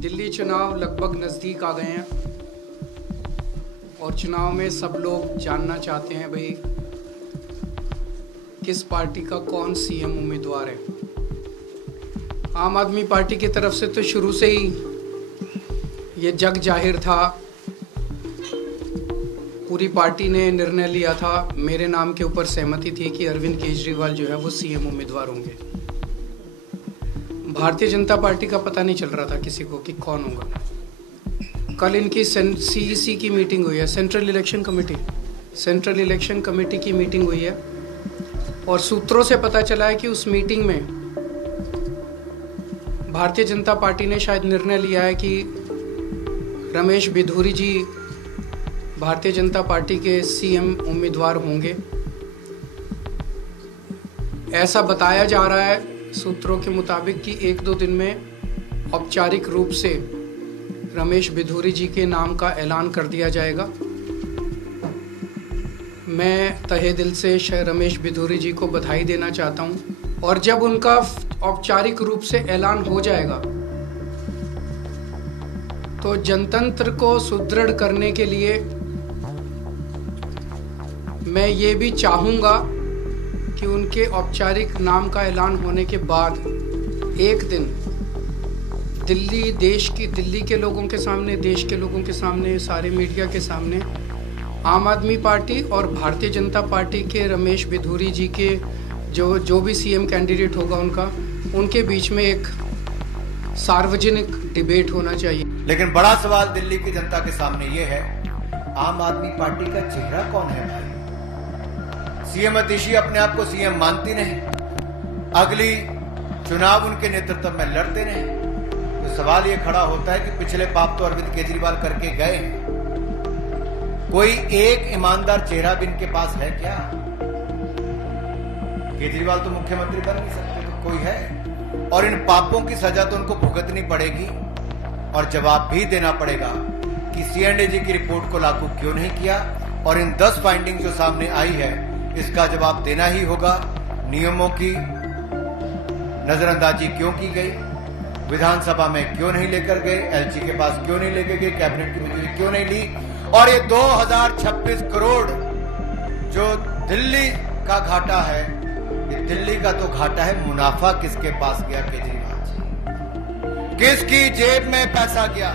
दिल्ली चुनाव लगभग नज़दीक आ गए हैं और चुनाव में सब लोग जानना चाहते हैं भाई किस पार्टी का कौन सीएम उम्मीदवार है। आम आदमी पार्टी की तरफ से तो शुरू से ही ये जग जाहिर था, पूरी पार्टी ने निर्णय लिया था, मेरे नाम के ऊपर सहमति थी कि अरविंद केजरीवाल जो है वो सीएम उम्मीदवार होंगे। भारतीय जनता पार्टी का पता नहीं चल रहा था किसी को कि कौन होगा। कल इनकी सीईसी की मीटिंग हुई है, सेंट्रल इलेक्शन कमेटी की मीटिंग हुई है और सूत्रों से पता चला है कि उस मीटिंग में भारतीय जनता पार्टी ने शायद निर्णय लिया है कि रमेश बिधूरी जी भारतीय जनता पार्टी के सीएम उम्मीदवार होंगे। ऐसा बताया जा रहा है सूत्रों के मुताबिक कि 1-2 दिन में औपचारिक रूप से रमेश बिधूरी जी के नाम का ऐलान कर दिया जाएगा। मैं तहे दिल से रमेश बिधूरी जी को बधाई देना चाहता हूं और जब उनका औपचारिक रूप से ऐलान हो जाएगा तो जनतंत्र को सुदृढ़ करने के लिए मैं ये भी चाहूँगा कि उनके औपचारिक नाम का ऐलान होने के बाद एक दिन दिल्ली के लोगों के सामने, देश के लोगों के सामने, सारे मीडिया के सामने आम आदमी पार्टी और भारतीय जनता पार्टी के रमेश बिधूरी जी के जो भी सीएम कैंडिडेट होगा उनके बीच में एक सार्वजनिक डिबेट होना चाहिए। लेकिन बड़ा सवाल दिल्ली की जनता के सामने ये है, आम आदमी पार्टी का चेहरा कौन है भाई? सीएम अतिशी अपने आप को सीएम मानती नहीं, अगली चुनाव उनके नेतृत्व में लड़ते नहीं। तो सवाल ये खड़ा होता है कि पिछले पाप तो अरविंद केजरीवाल करके गए हैं, कोई एक ईमानदार चेहरा भी इनके पास है क्या? केजरीवाल तो मुख्यमंत्री बन नहीं सकते, तो कोई है? और इन पापों की सजा तो उनको भुगतनी पड़ेगी और जवाब भी देना पड़ेगा कि सीएनडीटी की रिपोर्ट को लागू क्यों नहीं किया और इन 10 फाइंडिंग जो सामने आई है इसका जवाब देना ही होगा। नियमों की नजरअंदाजी क्यों की गई, विधानसभा में क्यों नहीं लेकर गए, एलजी के पास क्यों नहीं लेकर गए, कैबिनेट की मंजूरी क्यों नहीं ली, और ये 2026 करोड़ जो दिल्ली का घाटा है, ये दिल्ली का तो घाटा है, मुनाफा किसके पास गया? केजरीवाल जी, किसकी जेब में पैसा गया?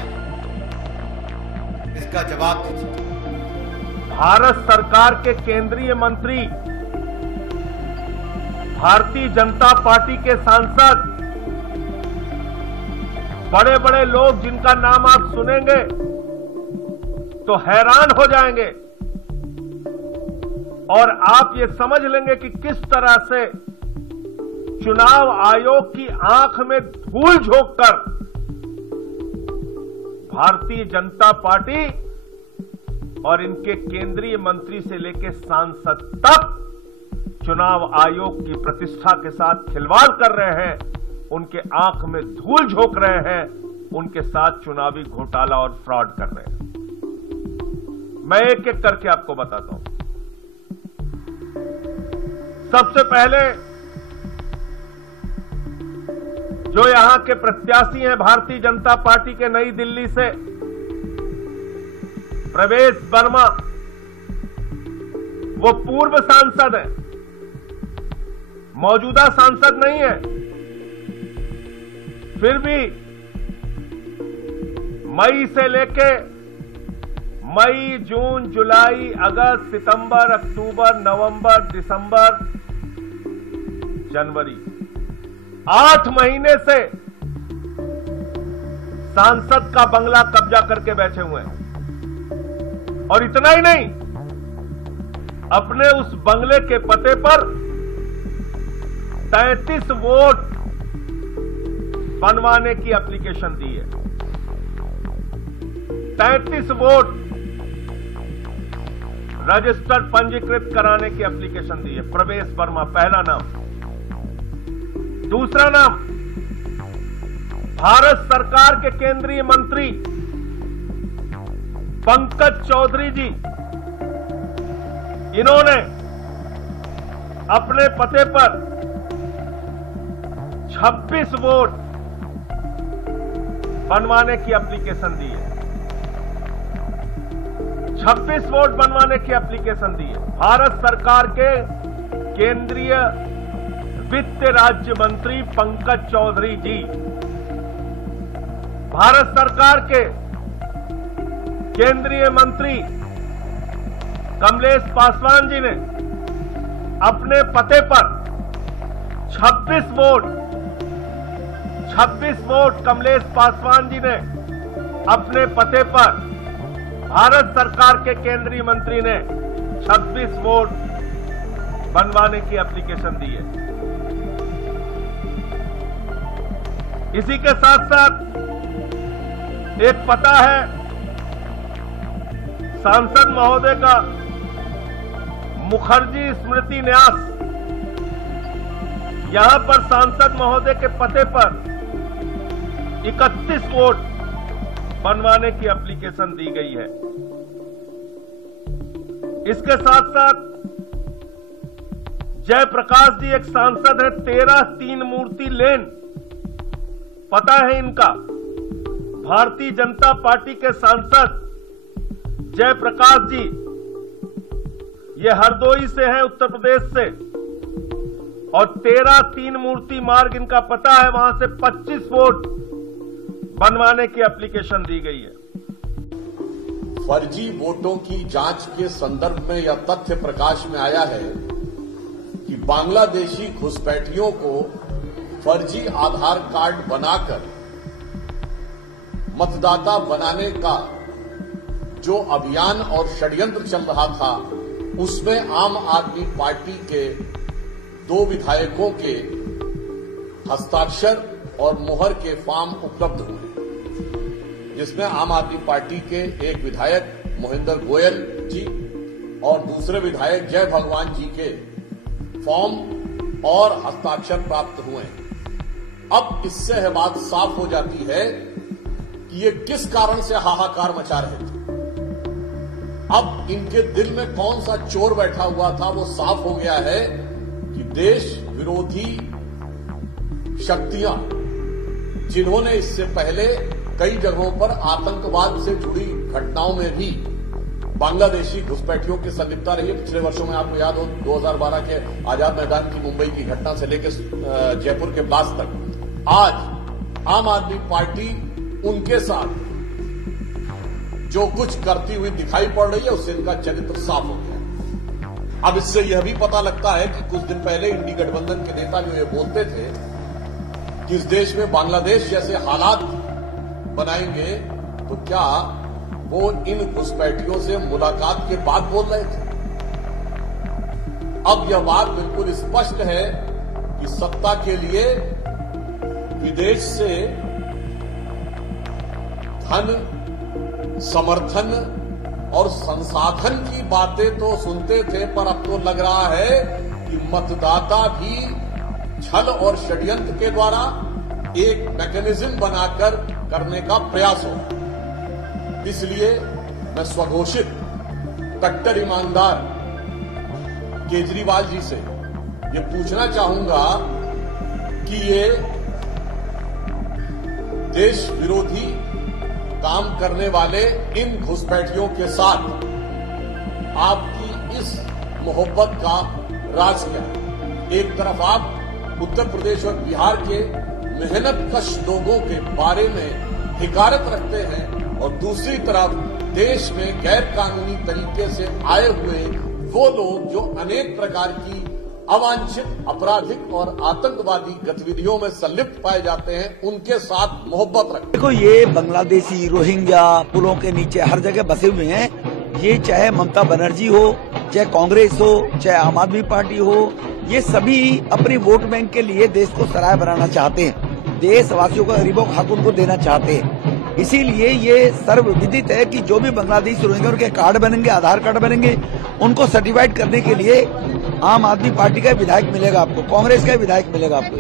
इसका जवाब दीजिए। भारत सरकार के केंद्रीय मंत्री, भारतीय जनता पार्टी के सांसद, बड़े बड़े लोग जिनका नाम आप सुनेंगे तो हैरान हो जाएंगे और आप ये समझ लेंगे कि किस तरह से चुनाव आयोग की आंख में धूल झोंककर भारतीय जनता पार्टी और इनके केंद्रीय मंत्री से लेकर सांसद तक चुनाव आयोग की प्रतिष्ठा के साथ खिलवाड़ कर रहे हैं, उनके आंख में धूल झोंक रहे हैं, उनके साथ चुनावी घोटाला और फ्रॉड कर रहे हैं। मैं एक एक करके आपको बताता हूं। सबसे पहले जो यहां के प्रत्याशी हैं भारतीय जनता पार्टी के नई दिल्ली से, प्रवेश वर्मा, वो पूर्व सांसद है, मौजूदा सांसद नहीं है, फिर भी मई से लेके मई, जून, जुलाई, अगस्त, सितंबर, अक्टूबर, नवंबर, दिसंबर, जनवरी, 8 महीने से सांसद का बंगला कब्जा करके बैठे हुए हैं। और इतना ही नहीं, अपने उस बंगले के पते पर 33 वोट बनवाने की एप्लीकेशन दी है। 33 वोट रजिस्टर्ड पंजीकृत कराने की एप्लीकेशन दी है। प्रवेश वर्मा पहला नाम। दूसरा नाम, भारत सरकार के केंद्रीय मंत्री पंकज चौधरी जी, इन्होंने अपने पते पर 26 वोट बनवाने की एप्लीकेशन दी है, 26 वोट बनवाने की एप्लीकेशन दी है। भारत सरकार के केंद्रीय वित्त राज्य मंत्री पंकज चौधरी जी, भारत सरकार के केंद्रीय मंत्री कमलेश पासवान जी ने अपने पते पर 26 वोट कमलेश पासवान जी ने अपने पते पर, भारत सरकार के केंद्रीय मंत्री ने 26 वोट बनवाने की एप्लीकेशन दी है। इसी के साथ साथ एक पता है सांसद महोदय का मुखर्जी स्मृति न्यास, यहां पर सांसद महोदय के पते पर 31 वोट बनवाने की एप्लीकेशन दी गई है। इसके साथ साथ जयप्रकाश जी एक सांसद है, 13 तीन मूर्ति लेन, पता है इनका, भारतीय जनता पार्टी के सांसद जयप्रकाश जी, ये हरदोई से हैं, उत्तर प्रदेश से, और 13 तीन मूर्ति मार्ग इनका पता है, वहां से 25 वोट बनवाने की एप्लीकेशन दी गई है। फर्जी वोटों की जांच के संदर्भ में यह तथ्य प्रकाश में आया है कि बांग्लादेशी घुसपैठियों को फर्जी आधार कार्ड बनाकर मतदाता बनाने का जो अभियान और षड्यंत्र चल रहा था, उसमें आम आदमी पार्टी के 2 विधायकों के हस्ताक्षर और मुहर के फॉर्म उपलब्ध हुए, जिसमें आम आदमी पार्टी के एक विधायक मोहिंदर गोयल जी और दूसरे विधायक जय भगवान जी के फॉर्म और हस्ताक्षर प्राप्त हुए। अब इससे यह बात साफ हो जाती है कि ये किस कारण से हाहाकार मचा रहे थे। अब इनके दिल में कौन सा चोर बैठा हुआ था वो साफ हो गया है कि देश विरोधी शक्तियां, जिन्होंने इससे पहले कई जगहों पर आतंकवाद से जुड़ी घटनाओं में भी बांग्लादेशी घुसपैठियों की संलिप्तता रही है। पिछले वर्षों में आपको याद हो 2012 के आजाद मैदान की मुंबई की घटना से लेकर जयपुर के ब्लास्ट तक, आज आम आदमी पार्टी उनके साथ जो कुछ करती हुई दिखाई पड़ रही है, उससे इनका चरित्र साफ हो गया। अब इससे यह भी पता लगता है कि कुछ दिन पहले इंडी गठबंधन के नेता जो ये बोलते थे कि इस देश में बांग्लादेश जैसे हालात बनाएंगे, तो क्या वो इन घुसपैठियों से मुलाकात के बाद बोल रहे थे? अब यह बात बिल्कुल स्पष्ट है कि सत्ता के लिए विदेश से धन, समर्थन और संसाधन की बातें तो सुनते थे, पर अब तो लग रहा है कि मतदाता भी छल और षड्यंत्र के द्वारा एक मैकेनिज्म बनाकर करने का प्रयास हो। इसलिए मैं स्वघोषित कट्टर ईमानदार केजरीवाल जी से ये पूछना चाहूंगा कि ये देश विरोधी काम करने वाले इन घुसपैठियों के साथ आपकी इस मोहब्बत का राज क्या है? एक तरफ आप उत्तर प्रदेश और बिहार के मेहनतकश लोगों के बारे में हिकारत रखते हैं, और दूसरी तरफ देश में गैर कानूनी तरीके से आए हुए वो लोग जो अनेक प्रकार की अवांछित, आपराधिक और आतंकवादी गतिविधियों में संलिप्त पाए जाते हैं, उनके साथ मोहब्बत रखते हैं। देखो, ये बांग्लादेशी, रोहिंग्या पुलों के नीचे हर जगह बसे हुए हैं। ये चाहे ममता बनर्जी हो, चाहे कांग्रेस हो, चाहे आम आदमी पार्टी हो, ये सभी अपनी वोट बैंक के लिए देश को सराय बनाना चाहते हैं, देशवासियों को, गरीबों को हक उनको देना चाहते हैं। इसीलिए ये सर्वविदित है कि जो भी बांग्लादेश रोहिंग्या के कार्ड बनेंगे, आधार कार्ड बनेंगे, उनको सर्टिफाइड करने के लिए आम आदमी पार्टी का विधायक मिलेगा आपको, कांग्रेस का विधायक मिलेगा आपको।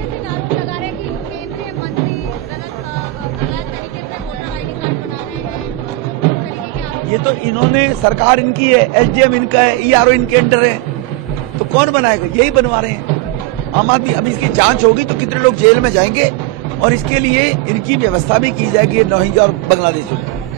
ये तो इन्होंने, सरकार इनकी है, एसडीएम इनका है, ईआरओ इनके अंडर है, तो कौन बनाएगा? यही बनवा रहे हैं आम आदमी। अभी इसकी जांच होगी तो कितने लोग जेल में जाएंगे, और इसके लिए इनकी व्यवस्था भी की जाएगी रोहिंग्या और बांग्लादेशियों में।